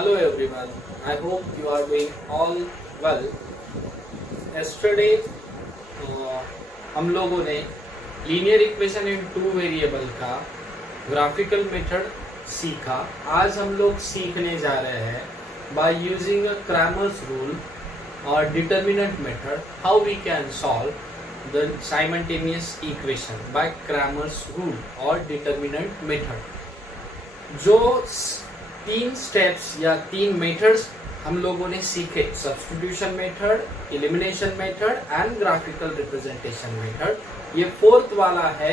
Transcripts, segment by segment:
Hello everyone, I hope you are doing all well. Yesterday हम लोगों ने linear equation in two variable का graphical method सीखा. आज हम लोग सीखने जा रहे हैं by using a Cramer's rule और determinant method how we can solve the simultaneous equation by Cramer's rule और डिटर्मिनेंट मेथड. जो तीन स्टेप्स या तीन मेथड्स हम लोगों ने सीखे, substitution method, elimination method and graphical representation method. ये फोर्थ वाला है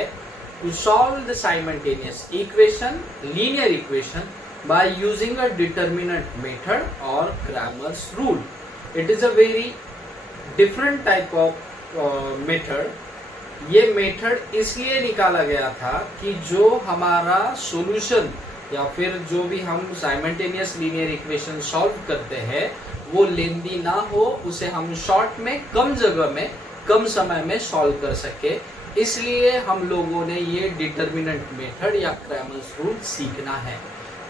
to solve the simultaneous equation, linear equation by using a determinant method और Cramer's rule. It is a very different type of method. ये method इसलिए निकाला गया था कि जो हमारा सॉल्यूशन या फिर जो भी हम साइमल्टेनियस लीनियर इक्वेशन सॉल्व करते हैं वो लेंदी ना हो, उसे हम शॉर्ट में कम जगह में कम समय में सॉल्व कर सके. इसलिए हम लोगों ने ये डिटर्मिनेंट मेथड या क्रैमर्स रूल सीखना है.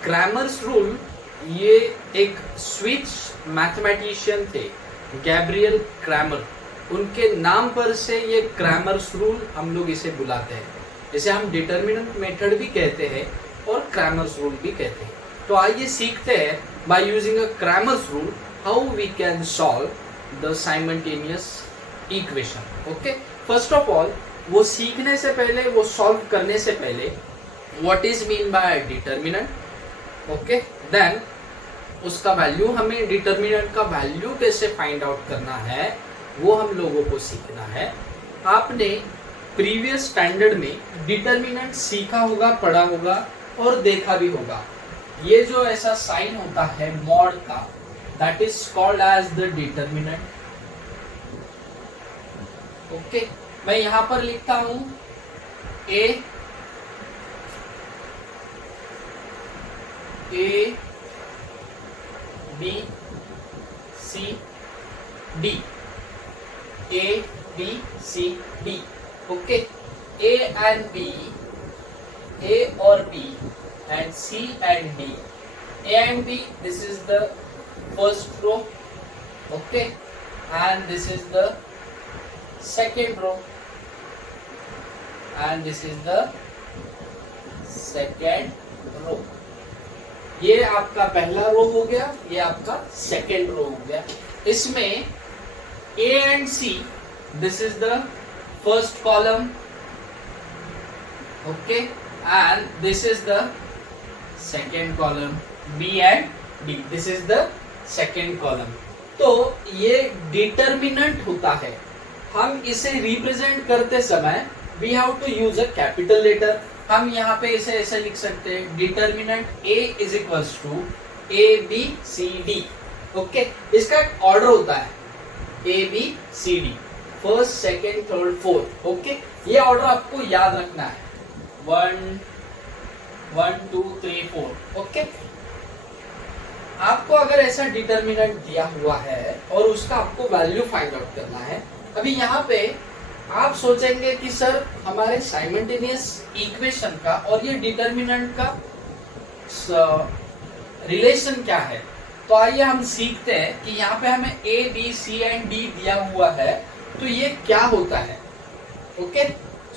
क्रैमर्स रूल ये एक स्विस मैथमेटिशियन थे, गैब्रियल क्रैमर. उनके नाम पर से ये क्रैमर्स रूल हम लोग इसे बुलाते हैं. इसे हम डिटर्मिनेंट मेथड भी कहते हैं और क्रैमर्स रूल भी कहते हैं. तो आइए सीखते हैं by using a Cramer's rule how we can solve the simultaneous equation. Okay, first of all वो सीखने से पहले, वो सॉल्व करने से पहले what is mean by determinant. Okay, then उसका वैल्यू, हमें डिटर्मिनेंट का वैल्यू कैसे फाइंड आउट करना है वो हम लोगों को सीखना है. आपने प्रीवियस स्टैंडर्ड में डिटर्मिनेंट सीखा होगा, पढ़ा होगा और देखा भी होगा. ये जो ऐसा साइन होता है मॉड का, that is called as the determinant. Okay, मैं यहां पर लिखता हूं A B C D, A B C D. Okay, A and B, A or B and C and D. A and B, this is the first row, okay, and this is the second row, and this is the second row. ये आपका पहला रो हो गया, ये आपका second row हो गया. इसमें A and C, this is the first column, okay, and this is the second column. B and D, this is the second column. तो ये डिटर्मिनेंट होता है. हम इसे रिप्रेजेंट करते समय we have to use a capital letter. हम यहाँ पे इसे ऐसे लिख सकते हैं, determinant A is equals to A B C D. Okay, इसका एक ऑर्डर होता है A B C D, first, second, third, fourth. Okay, ये ऑर्डर आपको याद रखना है. 1 2 3 4. ओके, आपको अगर ऐसा डिटर्मिनेंट दिया हुआ है और उसका आपको वैल्यू फाइंड आउट करना है. अभी यहाँ पे आप सोचेंगे कि सर हमारे साइमल्टेनियस इक्वेशन का और ये डिटर्मिनेंट का रिलेशन क्या है. तो आइए हम सीखते हैं कि यहाँ पे हमें A B C and D दिया हुआ है, तो ये क्या होता है. ओके,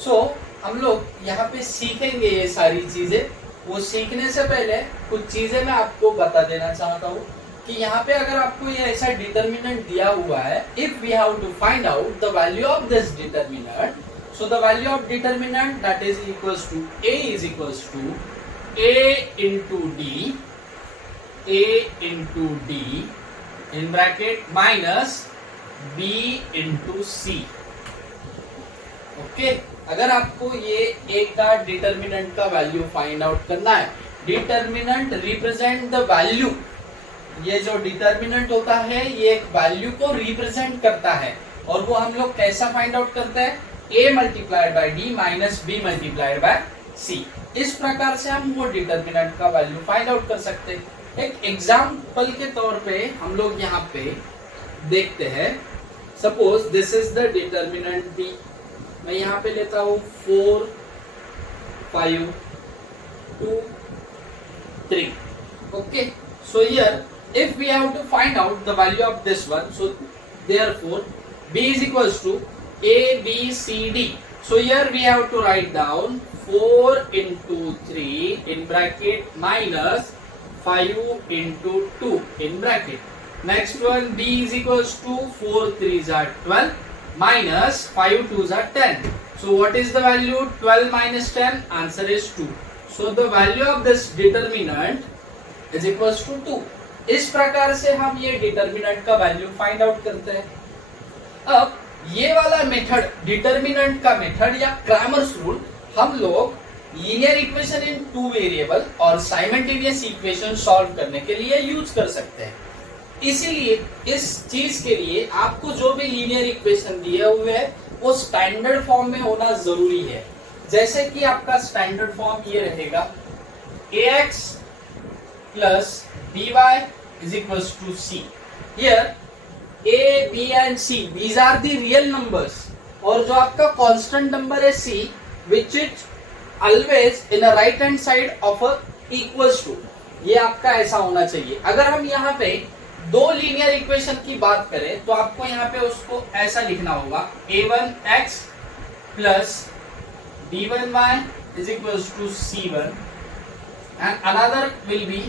सो हम लोग यहाँ पे सीखेंगे ये सारी चीजें. वो सीखने से पहले कुछ चीजें मैं आपको बता देना चाहता हूँ कि यहाँ पे अगर आपको ये ऐसा डिटर्मिनेंट दिया हुआ है, if we have to find out the value of this determinant, so the value of determinant that is equals to A is equals to A into D, A into D in bracket minus B into C. Okay, अगर आपको ये ए का determinant का value find out करना है, determinant represent the value. ये जो determinant होता है ये एक वैल्यू को रिप्रेजेंट करता है, और वो हम लोग कैसा फाइंड आउट करते हैं, a multiplied by D minus B multiplied by C. इस प्रकार से हम वो डिटर्मिनेंट का वैल्यू फाइंड आउट कर सकते हैं. एक एग्जाम्पल के तौर पे हम लोग यहाँ पे देखते हैं. Suppose this is the determinant B. मैं यहाँ पे लेता हूँ 4 5 2 3. Okay, so here if we have to find out the value of this one, so therefore b is equals to a b c d. So here we have to write down 4 into 3 in bracket minus 5 into 2 in bracket. Next one, b is equals to 4 3s are 12 minus 5 2s are 10. So what is the value? 12 minus 10, answer is 2. So the value of this determinant is equals to 2. इस प्रकार से हम ये determinant का value find out करते हैं. अब ये वाला मेथड, डिटर्मिनेंट का मेथड या क्रैमर्स रूल, हम लोग linear equation in two variable और साइमल्टेनियस इक्वेशन सॉल्व करने के लिए यूज कर सकते हैं. इसीलिए इस चीज के लिए आपको जो भी लीनियर इक्वेशन दिए हुए है वो स्टैंडर्ड फॉर्म में होना जरूरी है. जैसे कि आपका स्टैंडर्ड फॉर्म ये रहेगा, ax plus by is equals to c. Here a, b and c, these are the real numbers. और जो आपका कांस्टेंट नंबर है c, which is always in a right hand side of a equals to, ये आपका ऐसा होना चाहिए. अगर हम यहाँ पे दो लीनियर इक्वेशन की बात करें तो आपको यहाँ पे उसको ऐसा लिखना होगा, a1x plus b1y is equals to c1 and another will be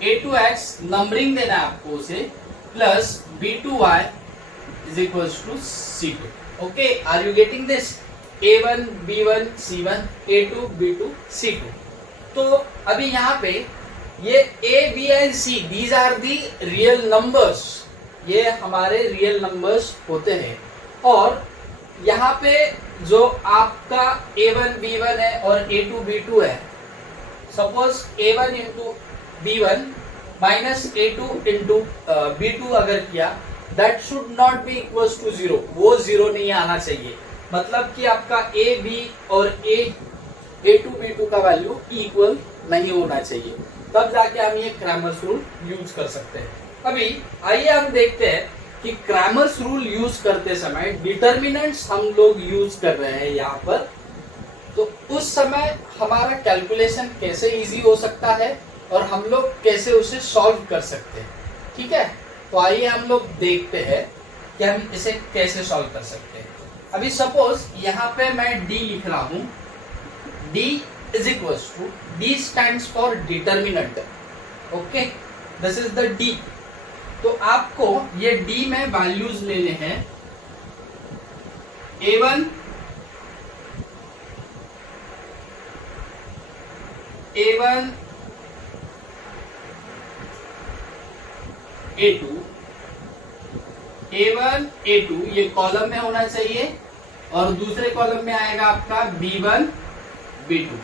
a2x, numbering देना है आपको उसे, plus b2y is equals to c2. Okay, are you getting this? a1 b1 c1 a2 b2 c2. तो अभी यहाँ पे ये a b and c, these are the real numbers, ये हमारे रियल नंबर्स होते हैं. और यहाँ पे जो आपका a1 b1 है और a2 b2 है, suppose a1 into b1 minus a2 into b2 अगर किया, that should not be equals to 0. वो 0 नहीं आना चाहिए. मतलब कि आपका a b और a2 b2 का वैल्यू इक्वल नहीं होना चाहिए, तब जाके हम ये क्रैमर्स रूल यूज कर सकते हैं. अभी आइए हम देखते हैं कि क्रैमर्स रूल यूज करते समय डिटर्मिनेंट्स हम लोग यूज कर रहे हैं यहाँ पर, तो उस समय हमारा कैलकुलेशन कैसे इजी हो सकता है और हम लोग कैसे उसे सॉल्व कर सकते हैं. ठीक है, तो आइए हम लोग देखते हैं कि हम इसे कैसे सॉल्व कर सकते हैं. अभी सपोज यहाँ पे मैं d लिख रहा हूँ, d is equals to, d stands for determinant. Okay, this is the d. तो आपको ये d में वैल्यूज लेने हैं, a1 a2 a1 a2 ये कॉलम में होना चाहिए और दूसरे कॉलम में आएगा आपका b1 b2.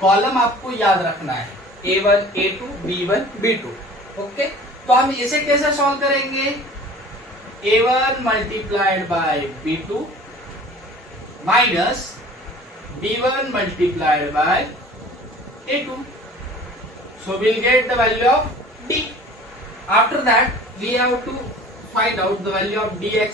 कॉलम आपको याद रखना है, a1 a2 b1 b2. Okay, तो हम इसे कैसे सॉल्व करेंगे? a1 multiplied by b2 minus b1 multiplied by a2. So we'll get the value of d. After that we have to find out the value of dx.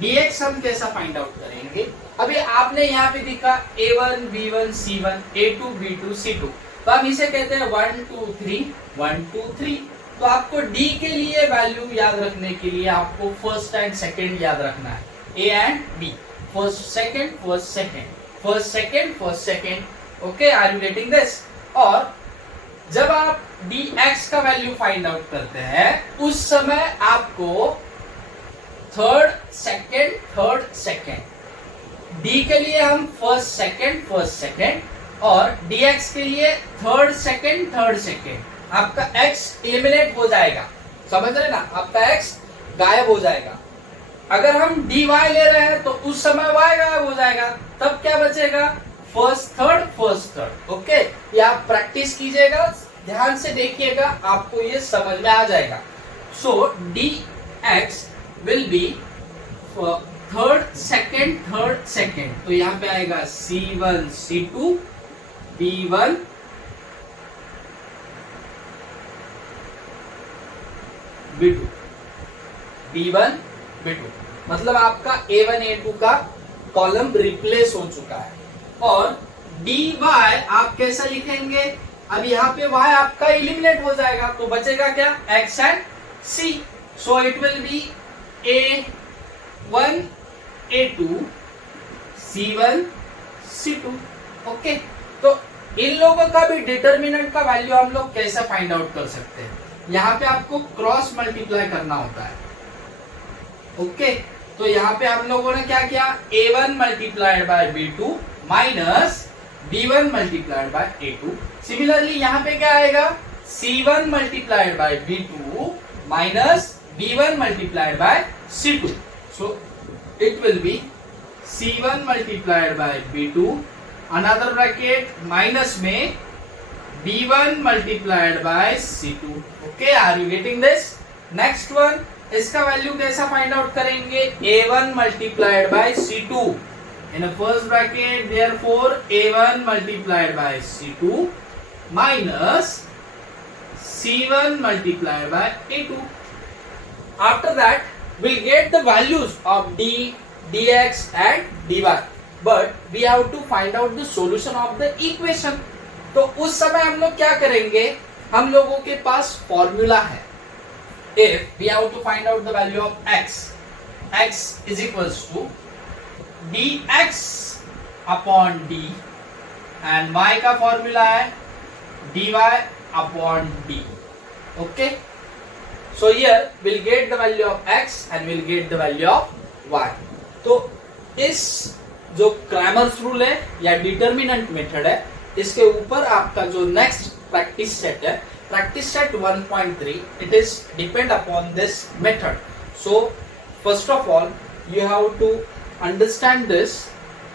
dx हम कैसा find out करेंगे? अभी आपने यहाँ पे दिखा a1 b1 c1 a2 b2 c2, तो हम इसे कहते हैं 1 2 3 1 2 3. तो आपको d के लिए वैल्यू याद रखने के लिए आपको फर्स्ट एंड सेकंड याद रखना है, a and b, first second first second first second first second. Okay, are you getting this? और जब आप dx का वैल्यू फाइंड आउट करते हैं उस समय आपको थर्ड सेकंड, d के लिए हम फर्स्ट सेकंड और dx के लिए थर्ड सेकंड. आपका x एलिमिनेट हो जाएगा, समझ रहे ना? आपका x गायब हो जाएगा. अगर हम dy ले रहे हैं तो उस समय y गायब हो जाएगा, तब क्या बचेगा? First third. ओके, ये आप प्रैक्टिस कीजिएगा, ध्यान से देखिएगा, आपको ये समझ में आ जाएगा. सो dx will be third second. तो यहाँ पे आएगा c1 c2 b1 b2. मतलब आपका a1 a2 का कॉलम रिप्लेस हो चुका है. और dy आप कैसा लिखेंगे? अब यहाँ पे y आपका इलिमिनेट हो जाएगा, तो बचेगा क्या, x and c. So it will B a1 a2 c1 c2. Okay, तो इन लोगों का भी डिटर्मिनेंट का वैल्यू हम लोग कैसे फाइंड आउट कर सकते हैं. यहाँ पे आपको क्रॉस मल्टीप्लाई करना होता है. ओके, तो यहाँ पे हम लोगों ने क्या किया, a1 multiplied by b2 minus b1 multiplied by a2. Similarly यहाँ पे क्या आएगा, c1 multiplied by b2 minus b1 multiplied by c2. So it will be c1 multiplied by b2 another bracket minus में b1 multiplied by c2. Okay, are you getting this. Next one, इसका value कैसा find out करेंगे, a1 multiplied by c2 in a first bracket, therefore a1 multiplied by c2 minus c1 multiplied by a2. After that we'll get the values of d, dx and dy, but we have to find out the solution of the equation. तो उस समय हम लोग क्या करेंगे, हम लोगों के पास फॉर्मूला है. If we have to find out the value of x is equals to dx upon d and y का फॉर्मूला है dy upon d. Okay, so here will get the value of x and will get the value of y. तो इस जो Cramer's rule है या determinant method है, इसके ऊपर आपका जो नेक्स्ट प्रैक्टिस सेट है, practice set 1.3, it is depend upon this method. So first of all you have to understand this,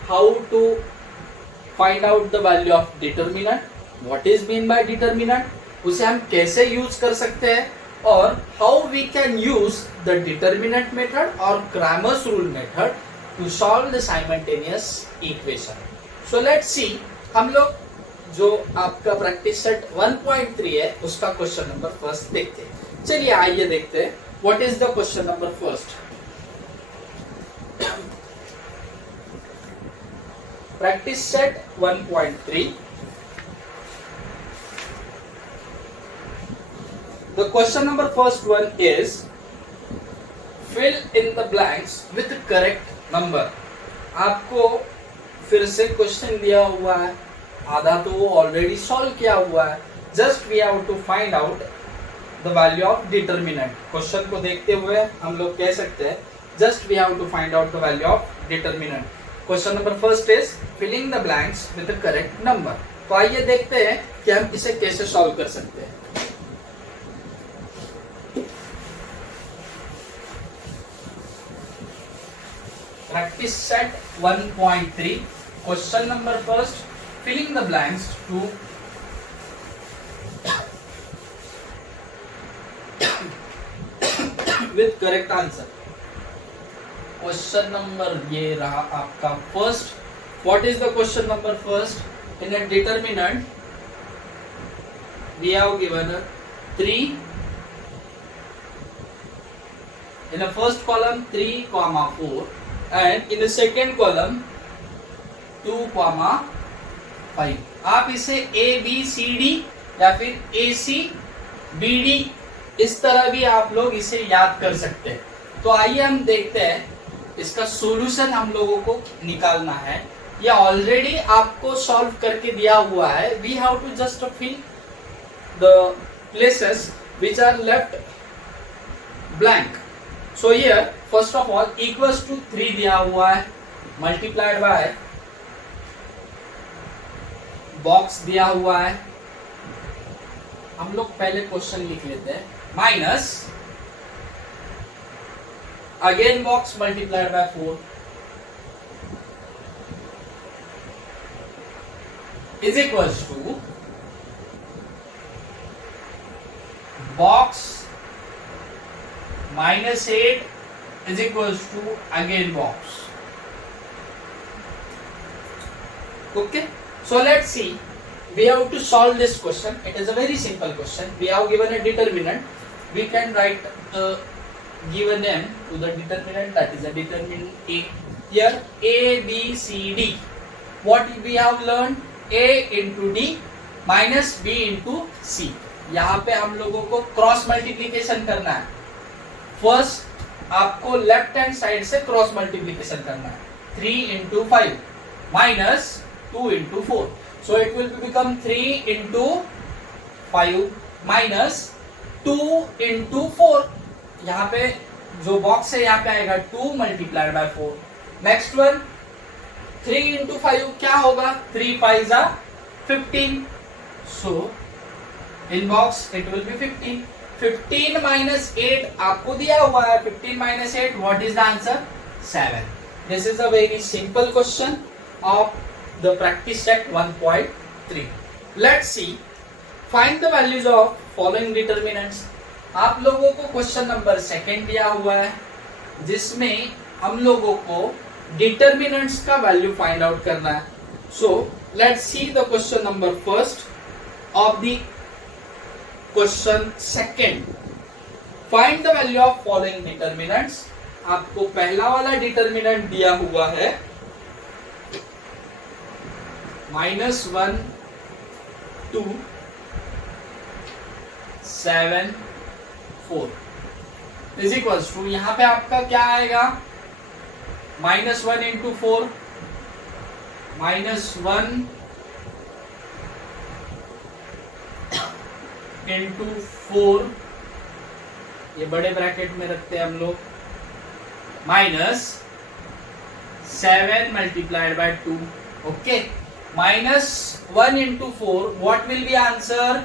how to find out the value of determinant, what is mean by determinant, उसे हम कैसे use कर सकते हैं, और how we can use the determinant method or Cramer's rule method to solve the simultaneous equation. So let's see, हम लोग जो आपका प्रैक्टिस सेट 1.3 है उसका क्वेश्चन नंबर फर्स्ट देखते हैं. चलिए आइए देखते हैं what is the question number first. Practice set 1.3. The question number first one is fill in the blanks with correct number. आपको फिर से क्वेश्चन दिया हुआ है, आधा तो वो ऑलरेडी सॉल्व किया हुआ है. Just we have to find out the value of determinant. Question को देखते हुए हम लोग कह सकते हैं just we have to find out the value of determinant. Question number first is filling the blanks with the correct number. तो आइए देखते हैं कि हम इसे कैसे सॉल्व कर सकते हैं. Practice set 1.3, question number first, filling the blanks to with correct answer. Question number ये रहा आपका first. What is the question number first? In a determinant we have given 3 in the first column 3, 4 and in the second column 2, 5. आप इसे a b c d या फिर a c b d इस तरह भी आप लोग इसे याद कर सकते हैं. तो आइए हम देखते हैं इसका सॉल्यूशन हम लोगों को निकालना है. या ऑलरेडी आपको सॉल्व करके दिया हुआ है. We have to just fill the places which are left blank. So here first of all equals to 3 दिया हुआ है, मल्टीप्लाइड बाय बॉक्स दिया हुआ है. हम लोग पहले क्वेश्चन लिख लेते हैं. Minus again box multiplied by 4 is equals to box minus 8 is equals to again box. Okay, so let's see, we have to solve this question. It is a very simple question. We have given a determinant, we can write give a name to the determinant, that is a determinant A. Here A, B, C, D. What we have learned? A into D minus B into C. यहाँ पे हम लोगों को cross multiplication करना है। First आपको left hand side से cross multiplication करना है। 3 into 5 minus 2 into 4, so it will become 3 into 5 minus 2 into 4। यहाँ पे जो बॉक्स है यहाँ पे आएगा 2 multiplied by 4। Next one 3 into 5 क्या होगा, 3 5 जा 15, so in box it will be 15। 15 minus 8 आपको दिया हुआ है, 15 minus 8 what is the answer, 7। This is a very simple question of the practice set 1.3। Let's see find the values of following determinants. आप लोगों को क्वेश्चन नंबर 2 दिया हुआ है जिसमें हम लोगों को डिटर्मिनेंट्स का वैल्यू फाइंड आउट करना है। So let's see the question number 1 of the question 2। Find the value of following determinants. आपको पहला वाला डिटर्मिनेंट दिया हुआ है -1 2 7 4 इज इक्वल्स टू, यहां पे आपका क्या आएगा, -1 इंटू 4 -1 इंटू 4, ये बड़े ब्रैकेट में रखते हैं हम लोग, minus 7 multiplied by 2। Okay, -1 into 4 what will be answer,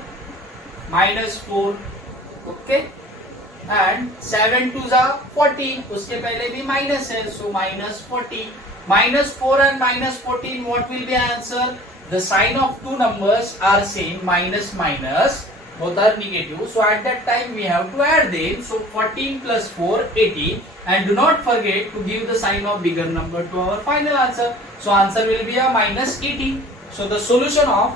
-4। Okay, and 7 2 जा 14, उसके पहले भी माइनस है, सो -40। -4 and -14 what will be answer? The sign of two numbers are same, minus minus, both are negative, so at that time we have to add them. So 14 plus 4 18, and do not forget to give the sign of bigger number to our final answer. So answer will be a -18. So the solution of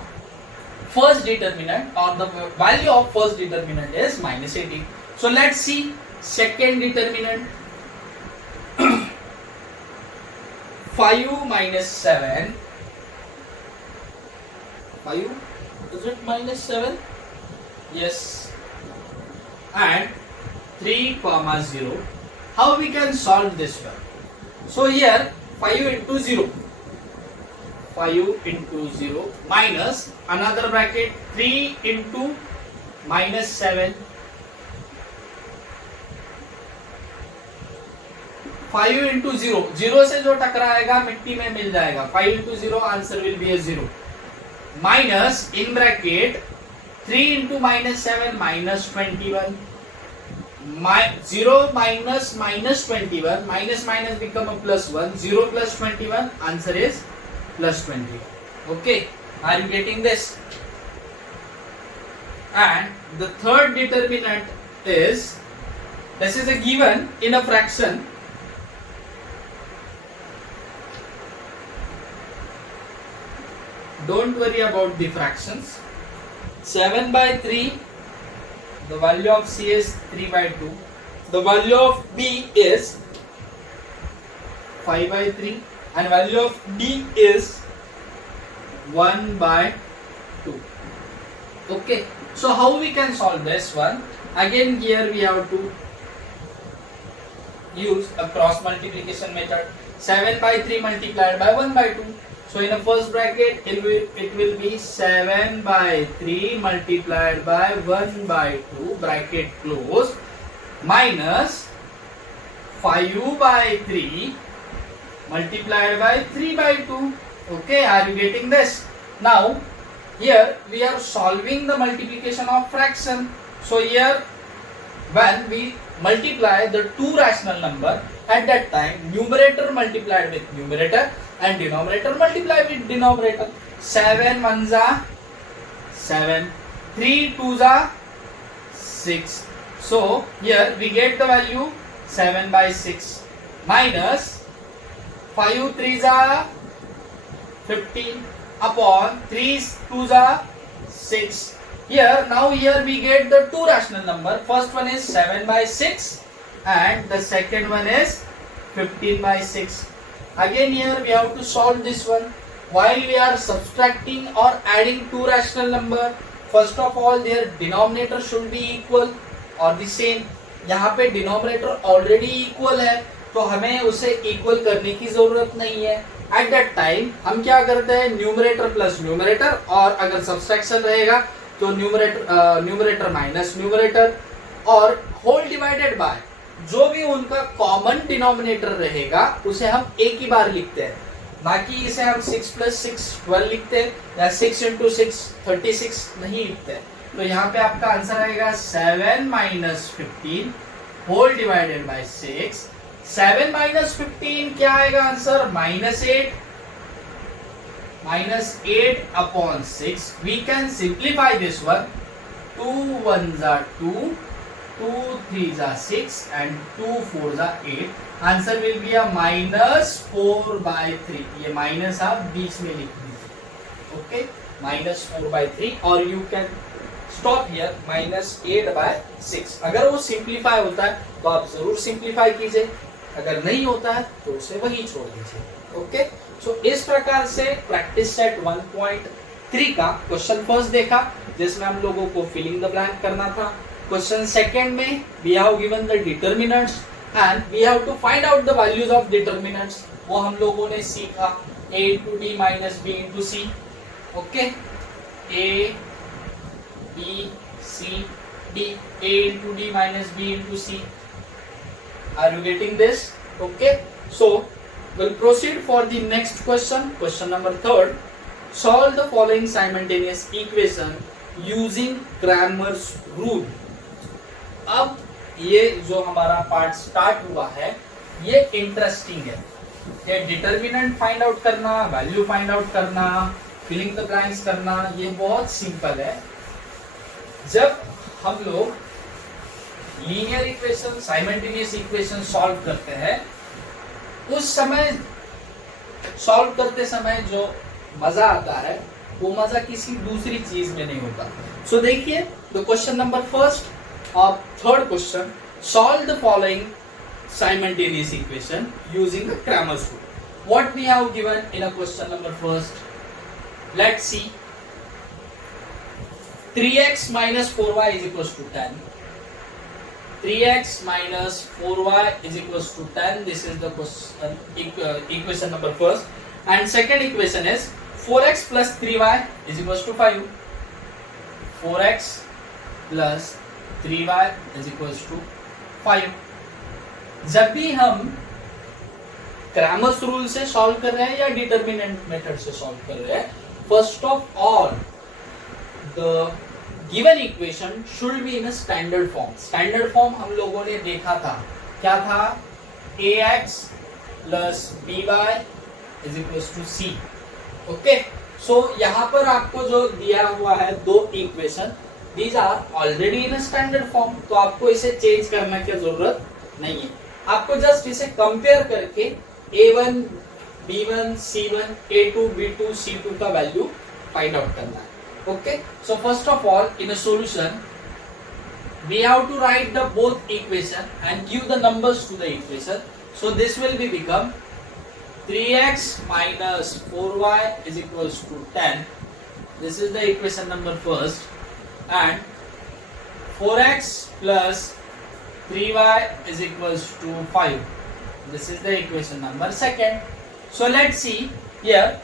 first determinant or the value of first determinant is -18. So let's see second determinant. 5 minus 7. 5, is it -7? Yes. And 3, 0. How we can solve this one? So here 5 into 0. 5 into 0 minus another bracket 3 into -7. 5 into 0, 0 से जो टकराएगा मिट्टी में मिल जाएगा। 5 into 0 answer will be 0। Minus in bracket 3 into -7 -21। 0 minus -21, minus minus become a +1, 0 plus 21, answer is +20. Okay, are you getting this? And the third determinant is, this is a given in a fraction. Don't worry about the fractions. 7 by 3, the value of C is 3 by 2. The value of B is 5 by 3 and value of D is 1 by 2. Okay, so how we can solve this one? Again here we have to use a cross multiplication method. 7 by 3 multiplied by 1 by 2. So in the first bracket it will be 7 by 3 multiplied by 1 by 2 bracket close minus 5 by 3 multiplied by 3 by 2. Okay, are you getting this? Now here we are solving the multiplication of fraction. So here when we multiply the two rational number, at that time numerator multiplied with numerator and denominator multiplied with denominator. 7 1s are 7, 3 2s are 6. So here we get the value 7 by 6 minus 5 3s are 15 upon 3 2s are 6. Here now here we get the two rational number. First one is 7 by 6 and the second one is 15 by 6. Again here we have to solve this one. while we are subtracting or adding two rational number, first of all their denominator should be equal or the same. यहाँ पे denominator already equal है तो हमें उसे equal करने की जरूरत नहीं है. At that time हम क्या करते हैं, न्यूमरेटर प्लस न्यूमरेटर, और अगर सब्सट्रैक्शन रहेगा तो न्यूमरेटर माइनस न्यूमरेटर, और होल डिवाइडेड बाय जो भी उनका कॉमन डिनोमिनेटर रहेगा उसे हम एक ही बार लिखते हैं. बाकी इसे हम 6 + 6 12 लिखते हैं या 6 × 6 36 नहीं लिखते हैं. तो यहाँ पे आपका आंसर आएगा 7 - 15 होल डिवाइडेड बाय 6. 7 - 15 क्या आएगा answer, -8. -8/6. We can simplify this one. 2 1s are 2, 2 3s are 6 and 2 4s are 8. Answer will be a -4/3. ये माइनस आप बीच में लिख दीजिए. ओके, -4/3 और you can stop here -8/6. अगर वो सिंप्लीफाई होता है तो आप जरूर सिंप्लीफाई कीजिए, अगर नहीं होता है तो उसे वही छोड़ दीजिए. ओके, सो इस प्रकार से प्रैक्टिस सेट 1.3 का क्वेश्चन फर्स्ट देखा जिसमें हम लोगों को फिलिंग द ब्लैंक करना था. क्वेश्चन सेकंड में we have given the determinants and we have to find out the values of determinants. वो हम लोगों ने सीखा a × d - b × c. Okay, a b c d, a × d - b × c. Are you getting this? Okay, so we'll proceed for the next question. Question number 3. Solve the following simultaneous equation using Cramer's rule. अब ये जो हमारा part start हुआ है ये interesting है. ये determinant find out करना, वैल्यू फाइंड आउट करना, फिलिंग द ब्लैंक्स करना, ये बहुत सिंपल है. जब हम लोग linear equation, simultaneous equation solve करते हैं उस समय, सॉल्व करते समय जो मजा आता है वो मजा किसी दूसरी चीज में नहीं होता. सो देखिए the question number first of third question. Solve the following simultaneous equation using the Cramer's rule. What we have given in a question number first, let's see. 3x - 4y is equals to 10. 3x - 4y is equals to 10. This is the question, equation number first. And second equation is 4x + 3y is equals to 5. 4x + 3y is equals to 5. जब भी हम Cramer's rule से solve कर रहे हैं या determinant method से solve कर रहे हैं, first of all the given equation should be in a standard form. Standard form हम लोगों ने देखा था, क्या था, ax + by is equals to c. Okay, so यहाँ पर आपको जो दिया हुआ है दो equation, these are already in a standard form, तो आपको इसे चेंज करने की जरूरत नहीं है. आपको जस्ट इसे कंपेयर करके a1 b1 c1 a2 b2 c2 का वैल्यू फाइंड आउट करना है. Okay, so first of all in a solution we have to write the both equation and give the numbers to the equation. So this will be become 3x - 4y is equals to 10. This is the equation number first, and 4x plus 3y is equals to 5. This is the equation number second. So let's see here.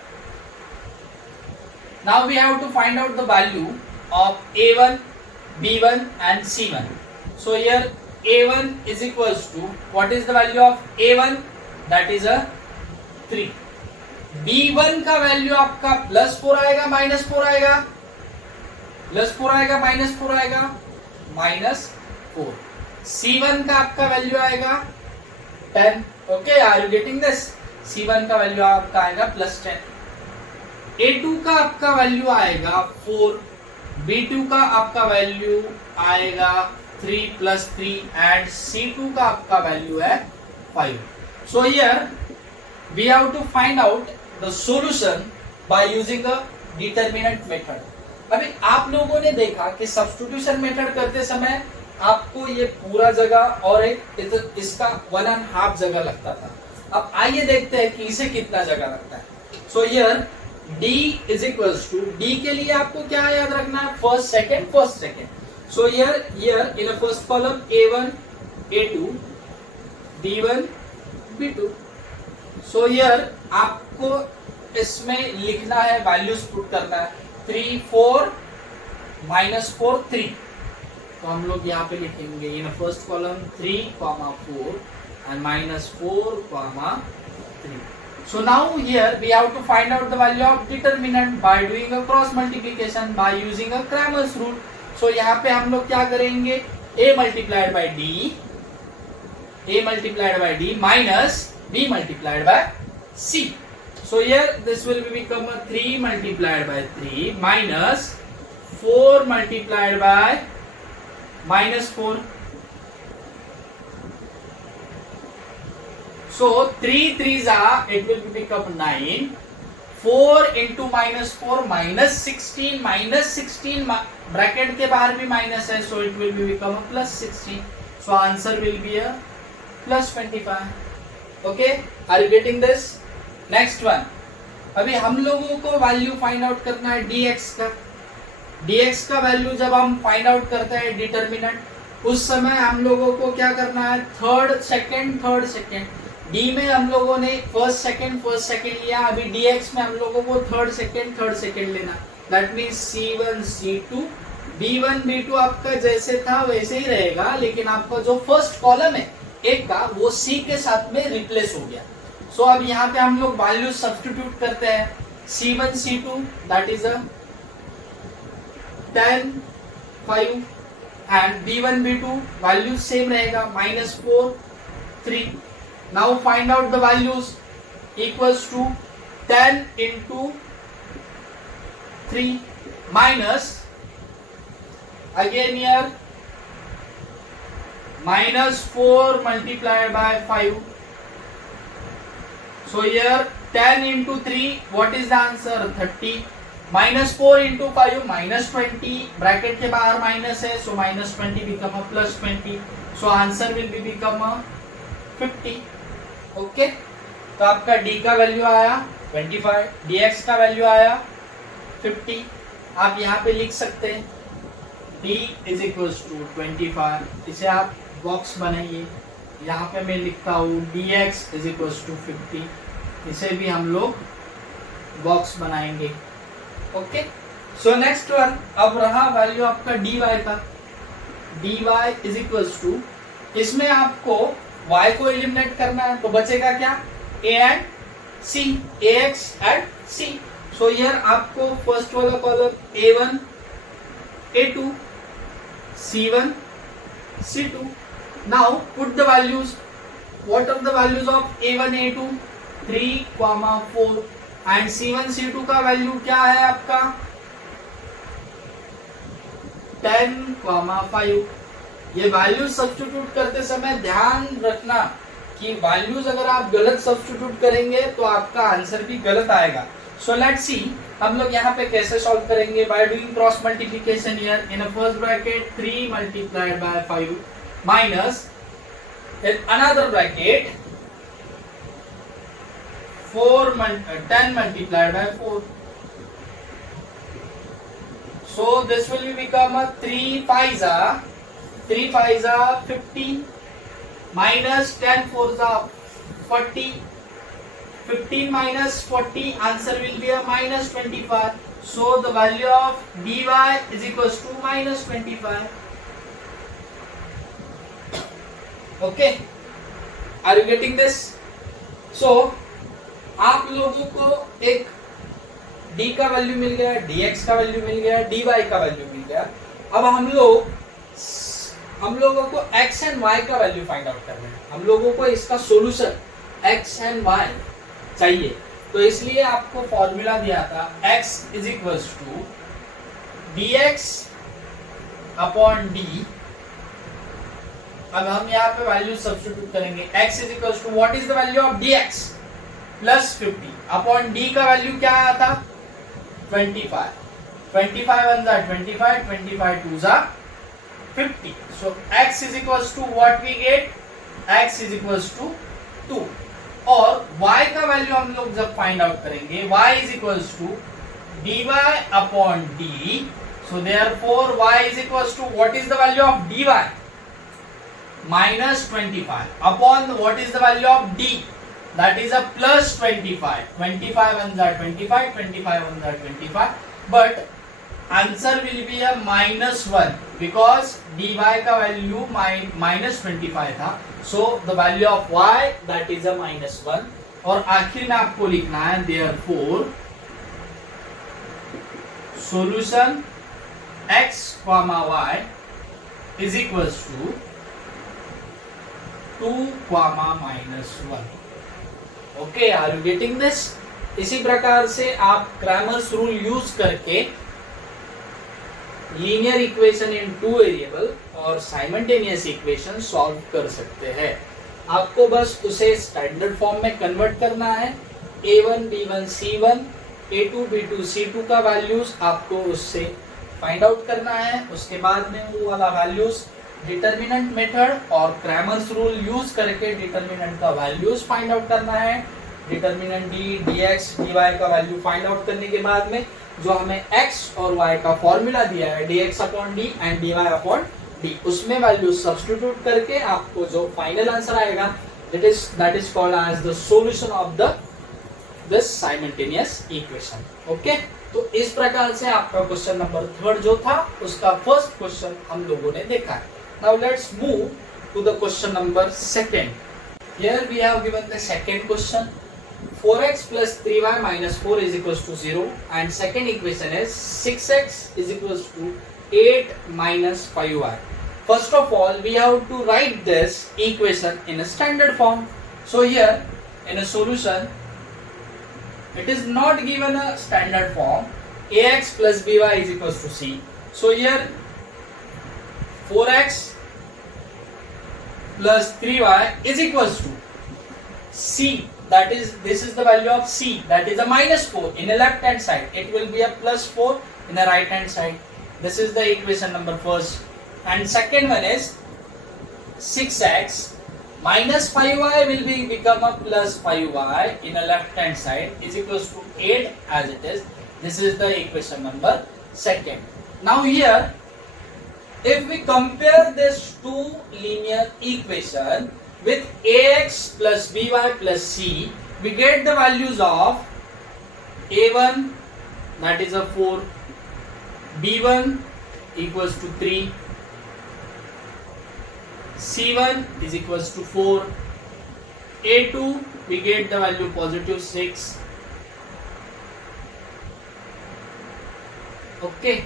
Now we have to find out the value of a1, b1 and c1. So here a1 is equals to, what is the value of a1? That is a 3. b1 का value आपका +4 आएगा, -4 आएगा, +4 आएगा, -4 आएगा, -4. C1 का आपका value आएगा 10. Okay, are you getting this? C1 का वैल्यू आपका आएगा +10. A2 का आपका वैल्यू आएगा 4. B2 का आपका वैल्यू आएगा 3 + 3 एंड C2 का आपका वैल्यू है 5. So here we have to find out the solution by using a determinant method. अभी आप लोगों ने देखा कि सब्स्टिट्यूशन मेथड करते समय आपको ये पूरा जगह और एक इसका 1.5 जगह लगता था. अब आइए देखते हैं कि इसे कितना जगह लगता है. So here d is equals to, D के लिए आपको क्या याद रखना है, first second. So here in a first column a1 a2 b1 b2. So here आपको इसमें लिखना है, वैल्यूज पुट करना है, 3 4 -4 3. तो हम लोग यहाँ पे लिखेंगे in first column 3 4 and -4 3. So now here we have to find out the value of determinant by doing a cross multiplication by using a Cramer's rule. So यहाँ पे हम लोग क्या करेंगे, a multiplied by d minus b multiplied by c. So here this will become a 3 multiplied by 3 minus 4 multiplied by -4. So 3 3s are, it will become 9. 4 into -4 -16 bracket के बाहर भी minus है, so it will become a +16. So answer will be a +25. Okay, are you getting this? Next one. अभी हम लोगों को value find out करना है dx का. dx का वैल्यू जब हम फाइंड आउट करते हैं डिटर्मिनेंट, उस समय हम लोगों को क्या करना है, थर्ड सेकेंड. d में हम लोगों ने फर्स्ट सेकेंड लिया, अभी dx में हम लोगों को थर्ड सेकेंड लेना. That means c1 c2 b1 b2 आपका जैसे था वैसे ही रहेगा, लेकिन आपका जो फर्स्ट कॉलम है एक का, वो c के साथ में रिप्लेस हो गया. सो अब यहाँ पे हम लोग वैल्यू सब्स्टिट्यूट करते हैं. c1 c2 that is a 10 5 and b1 b2 value same रहेगा, -4 3. Now find out the values. Equals to 10 into 3 minus, again here -4 multiplied by 5. So here 10 into 3, what is the answer, 30. -4 into 5 -20, bracket के बाहर minus है, so -20 become a +20. So answer will become a 50. Okay, तो आपका d का value आया 25, dx का value आया 50. आप यहाँ पे लिख सकते हैं d इज इक्वल्स टू 25. इसे आप बॉक्स बनाइए. यहाँ पे मैं लिखता हूँ dx इज इक्वल्स टू 50. इसे भी हम लोग बॉक्स बनाएंगे. Okay, so next one. अब रहा वैल्यू आपका dy का. dy इज इक्वल्स टू, इसमें आपको y को एलिमिनेट करना है, तो बचेगा क्या, a and c, ax and c. So here आपको फर्स्ट वाला column a1 a2 c1 c2. Now put the values. What are the values of a1 a2, 3 4 and c1 c2 का वैल्यू क्या है आपका, 10 5. ये वैल्यूज सब्स्टिट्यूट करते समय ध्यान रखना कि वैल्यूज अगर आप गलत सब्स्टिट्यूट करेंगे तो आपका आंसर भी गलत आएगा. सो लेट्स सी हम लोग यहाँ पे कैसे सॉल्व करेंगे. By doing cross multiplication here in a first bracket 3 multiplied by 5 minus in another bracket 10 multiplied by 4. So this will become a 3 5s are 15 minus 10 4s are 40. 15 minus 40, answer will be a -25. So the value of dy is equals to -25. Okay, are you getting this? So आप लोगों को एक d का value मिल गया, dx का value मिल गया, dy का value मिल गया. अब हम लोगों को x एंड y का वैल्यू फाइंड आउट करना है. हम लोगों को इसका सॉल्यूशन x एंड y चाहिए, तो इसलिए आपको फॉर्मूला दिया था x is equals to dx upon d. अब हम यहाँ पे वैल्यू सब्स्टिट्यूट करेंगे. x is equals to what is the value of dx plus 50 upon d का वैल्यू क्या आया था, 25. 25 1 जा 25, 25 2 जा 50. So x is equals to what we get, x is equals to 2. और y का वैल्यू हम लोग जब फाइंड आउट करेंगे, y is equals to dy upon d. So therefore y is equals to what is the value of dy? minus 25 upon what is the value of d? That is a plus 25. 25 ones are 25, 25 ones are 25, but answer will be a minus 1 because dy का value minus 25 था. So the value of y that is a minus 1. और आखिर में आपको लिखना है therefore solution x, y is equals to 2, -1. Okay, are you getting this? इसी प्रकार से आप क्रैमर्स रूल यूज करके linear equation in two variable और साइमल्टेनियस इक्वेशन सॉल्व कर सकते हैं. आपको बस उसे स्टैंडर्ड फॉर्म में कन्वर्ट करना है. a1 b1 c1 a2 b2 c2 का वैल्यूज आपको उससे फाइंड आउट करना है. उसके बाद में वो वाला वैल्यूज डिटर्मिनेंट मेथड और क्रैमर्स रूल यूज करके डिटर्मिनेंट का वैल्यूज फाइंड आउट करना है. डिटर्मिनेंट d, dx, dy का वैल्यू फाइंड आउट करने के बाद में जो हमें x और y का फॉर्मूला दिया है dx upon d and dy upon d, उसमें वैल्यू सब्स्टिट्यूट करके आपको जो फाइनल आंसर आएगा that is called as the solution of this simultaneous equation. Okay, तो इस प्रकार से आपका क्वेश्चन नंबर 3 जो था उसका फर्स्ट क्वेश्चन हम लोगों ने देखा है. Now let's move to the question number 2. Here we have given the second question. 4x plus 3y minus 4 is equals to 0, and second equation is 6x is equals to 8 minus 5y. First of all, we have to write this equation in a standard form. So here in a solution, it is not given a standard form. ax plus by is equals to c. So here 4x plus 3y is equals to c, that is this is the value of c, that is a minus 4 in the left hand side. It will be a plus 4 in the right hand side. This is the equation number first. And second one is 6x minus 5y will become a plus 5y in the left hand side is equals to 8 as it is. This is the equation number 2. Now here if we compare this two linear equation with ax plus by plus c, we get the values of a1 that is a 4, b1 equals to 3, c1 is equals to 4, a2 we get the value positive 6. Okay,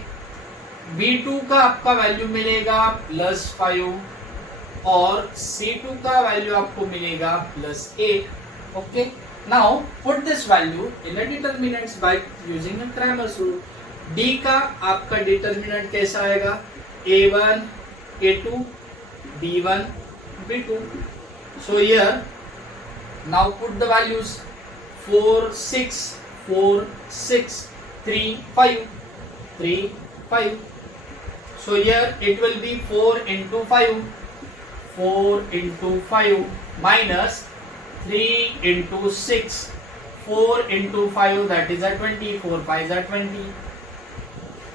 b2 का आपका value मिलेगा plus 5 और c2 का value आपको मिलेगा plus 8. Okay, now put this value in the determinants by using the Cramer's rule. d का आपका determinant कैसा आएगा? a1 a2 b1 b2. So here now put the values 4 6 4 6 3 5 3 5. So here it will be 4 into 5, 4 into 5 minus 3 into 6, 4 into 5 that is a 20, 4 5 are 20,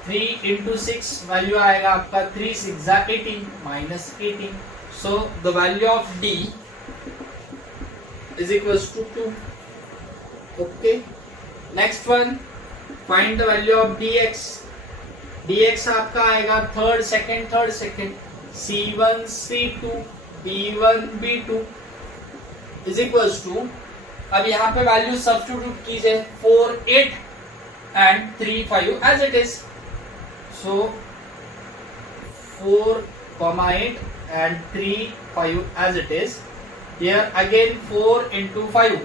3 into 6 value आएगा आपका 3 6 are 18 minus 18. So the value of d is equals to 2. Okay, next one, find the value of dx. dx आपका आएगा third second c1 c2 b1 b2 is equals to, अब यहाँ पे value substitute कीजिए 4 8 and 3 5 as it is. So 4 8 and 3 5 as it is. Here again 4 into 5,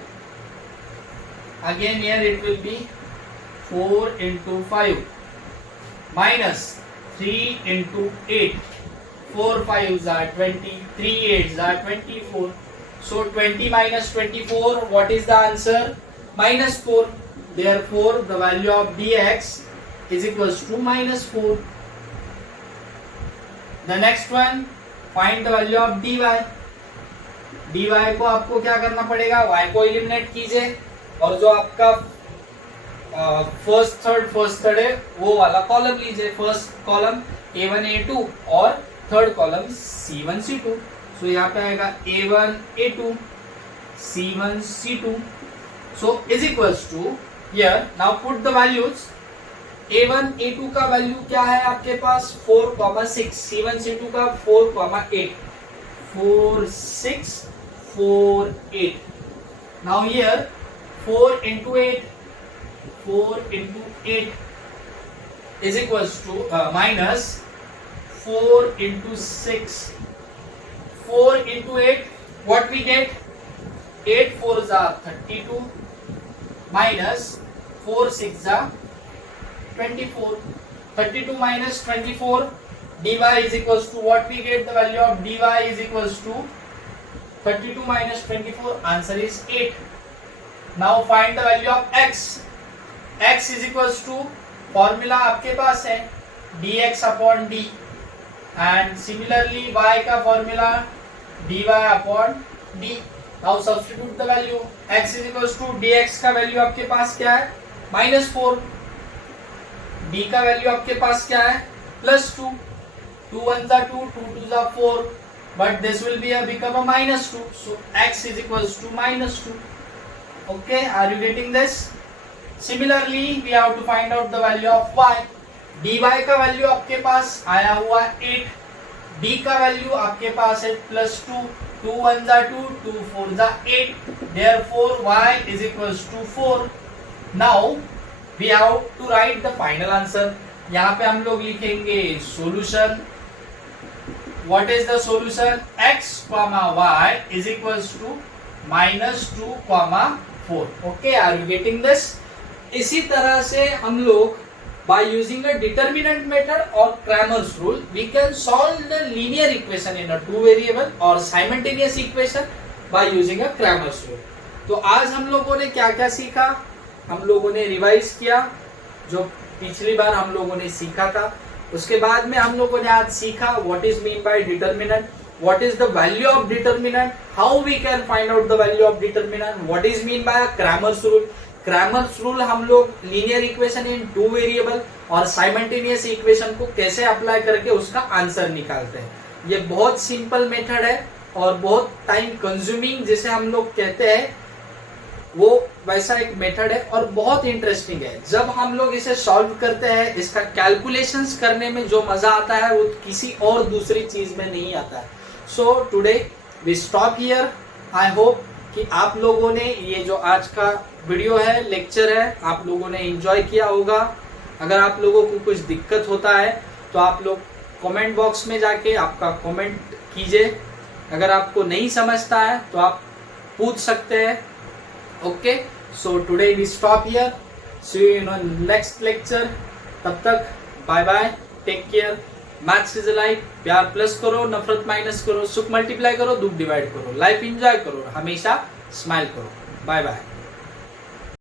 again here it will be 4 into 5 minus 3 into 8, 4 5s are 20, 3 8s are 24. So 20 minus 24, what is the answer? Minus 4. Therefore the value of dx is equals to minus 4. The next one, find the value of dy. dy को आपको क्या करना पड़ेगा, y को eliminate कीजिए और जो आपका फर्स्ट थर्ड है वो वाला कॉलम लीजिए। फर्स्ट कॉलम a1 a2 और थर्ड कॉलम c1 c2। सो यहाँ पे आएगा a1 a2 c1 c2। So is equals to here now put the values. a1 a2 का वैल्यू क्या है आपके पास 4,6, c1 c2 का 4,8, 4 6 4 8। Now here 4 into 8, 4 into 8 is equals to minus 4 into 6, 4 into 8, what we get, 8 4s are 32 minus 4 6s are 24, 32 minus 24, dy is equals to what we get, the value of dy is equals to 32 minus 24, answer is 8. Now find the value of x. x is equals to formula आपके पास है dx upon d and similarly y का formula dy upon d. Now substitute the value. x is equals to dx का value आपके पास क्या है -4, d का value आपके पास क्या है +2, 2 1s are 2, 2 2s are 4, but this will be become a -2, so x is equals to -2. Okay, are you getting this? Similarly we have to find out the value of y. dy का value आपके पास आया हुआ 8, d का value आपके पास है +2, 2 1s are 2, 2 4s are 8, therefore y is equals to 4. Now we have to write the final answer. यहाँ पे हम लोग लिखेंगे solution. What is the solution? x, y is equals to -2, 4. Okay, are you getting this? इसी तरह से हम लोग by using a determinant method or Cramer's rule we can solve the linear equation in a two variable or simultaneous equation by using a Cramer's rule. तो आज हम लोगों ने क्या क्या सीखा, हम लोगों ने रिवाइज किया जो पिछली बार हम लोगों ने सीखा था। उसके बाद में हम लोगों ने आज सीखा what is mean by determinant, what is the value of determinant, how we can find out the value of determinant, what is mean by a Cramer's rule. Cramer's rule हम लोग linear equation in two variable और simultaneous equation को कैसे apply करके उसका answer निकालते हैं। ये बहुत सिंपल मेथड है और बहुत टाइम कंज्यूमिंग जिसे हम लोग कहते हैं वो वैसा एक मेथड है और बहुत इंटरेस्टिंग है। जब हम लोग इसे सॉल्व करते हैं इसका कैलकुलेशंस करने में जो मजा आता है वो किसी और दूसरी चीज में नहीं आता है। So today we stop here. I hope कि आप लोगों ने ये जो आज का वीडियो है, लेक्चर है, आप लोगों ने एंजॉय किया होगा। अगर आप लोगों को कुछ दिक्कत होता है तो आप लोग कमेंट बॉक्स में जाके आपका कमेंट कीजिए। अगर आपको नहीं समझता है तो आप पूछ सकते हैं। Okay, so today we stop here, see you in next lecture. तब तक bye bye, take care. Maths is life. प्यार प्लस करो, नफरत माइनस करो, सुख मल्टीप्लाई करो, दुख डिवाइड करो, लाइफ एंजॉय करो, हमेशा स्माइल करो। Bye bye.